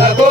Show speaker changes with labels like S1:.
S1: agora.